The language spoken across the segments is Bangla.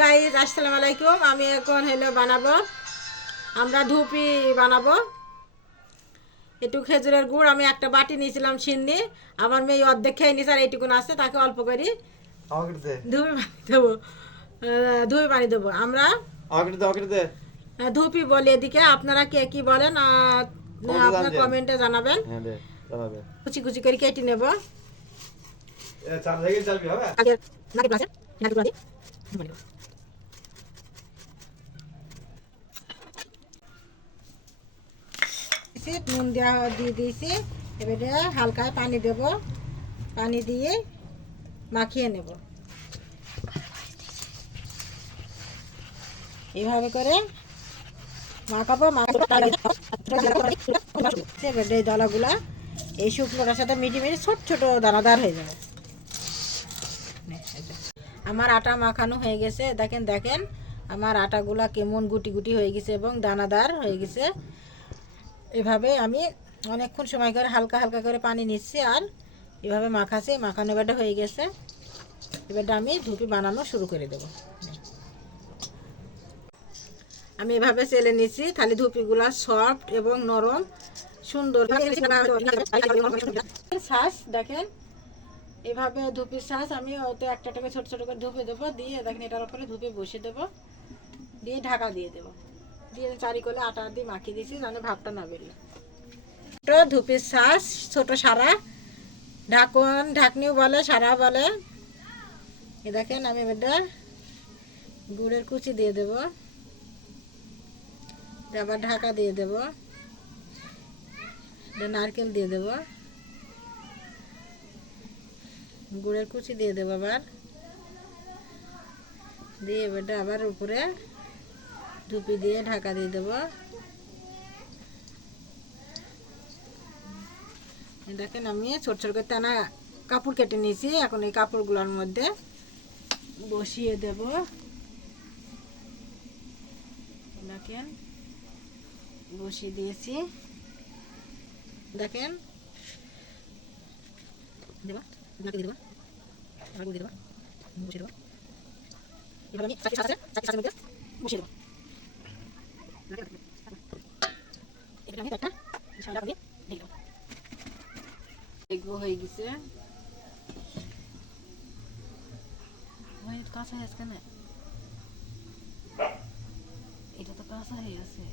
গাইস আসসালামু আলাইকুম। আমি এখন হলো বানাবো, আমরা ধুপি বানাবো। একটু খেজুরের গুড় আমি একটা বাটি নিয়েছিলাম সিন্নি, আমার মেয়ে অর্ধেক খেয়ে নিয়েছে আর এইটুকুন আছে, তাকে অল্প করে ধুপি পানি দেবো। ধুপি পানি দেবো আমরা, ধুপি বলি এদিকে। আপনারা কে কি বলেন আপনার কমেন্টে জানাবেন। কুচি কুচি করে কেটে নেবো। নুন দেওয়া দিয়ে দিয়েছি, এবারে হালকা পানি দেব, পানি দিয়ে মাখিয়ে নেব এইভাবে করে মাখাবো। এবারে এই দলাগুলা এই শুকনোটার সাথে মিটিয়ে ছোট ছোট দানাদার হয়ে যাবে। আমার আটা মাখানো হয়ে গেছে, দেখেন দেখেন আমার আটাগুলা কেমন গুটি গুটি হয়ে গেছে এবং দানাদার হয়ে গেছে। এভাবে আমি অনেকক্ষণ সময় করে হালকা হালকা করে পানি নিচ্ছি আর এভাবে মাখাচ্ছি। মাখানো এবারটা হয়ে গেছে, এবারটা আমি ধুপি বানানো শুরু করে দেব। আমি এভাবে চেলে নিচ্ছি, তাহলে ধুপিগুলা সফট এবং নরম সুন্দর। শ্বাস দেখেন, এভাবে ধুপির শ্বাস আমি ওতে একটা টাকা ছোট ছোট করে ধুপে দেবো, দিয়ে দেখেন এটার উপরে ধুপে বসে দেবো, দিয়ে ঢাকা দিয়ে দেবো, দিয়ে চারিকোলে আটা দিয়ে মাখিয়ে দিয়েছি যেন ভাবটা না বেরিয়ে। ধুপির শ্বাস ছোট সারা, ঢাকন ঢাকনিও বলে, সারা বলে। এ দেখেন আমি এবার গুড়ের কুচি দিয়ে দেব, আবার ঢাকা দিয়ে দেব, নারকেল দিয়ে দেব, গুড়ের কুচি দিয়ে দেব, আবার দিয়ে এবার আবার উপরে ধুপি দিয়ে ঢাকা দিয়ে দেব। দেখেন আমি ছোট ছোট করে টানা কাপড় কেটে নিয়েছি, এখন এই কাপড়গুলোর মধ্যে বসিয়ে দেব। দেখেন বসিয়ে দিয়েছি, দেখেন দেবা দিয়ে দেবা, দিয়ে দেবা, বসিয়ে দেবো। এবার আমি বসিয়ে দেবো। এবার আমি একটা সাদা দিয়ে ঢেকে দেবো। দেখবো হয়ে গেছে, কাঁচা হয়ে আসছে না, এটা তো কাঁচা হয়ে আছে।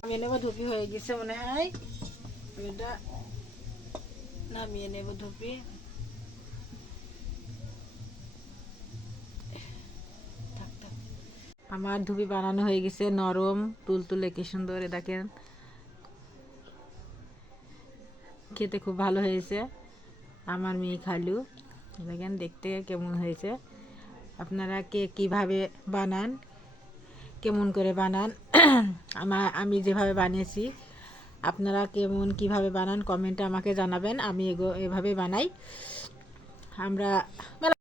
নামিয়ে নেবো, ধুপি হয়ে গেছে মনে হয়, এটা নামিয়ে নেবো ধুপি। আমার ধুপি বানানো হয়ে গেছে, নরম তুলতুলে কি সুন্দর। দেখেন খেতে খুব ভালো হয়েছে, আমার মেয়ে খালু। দেখেন দেখতে কেমন হয়েছে। আপনারা কে কিভাবে বানান, কেমন করে বানান আমি যেভাবে বানিয়েছি আপনারা কেমন কিভাবে বানান কমেন্টে আমাকে জানাবেন। আমি এভাবে বানাই আমরা।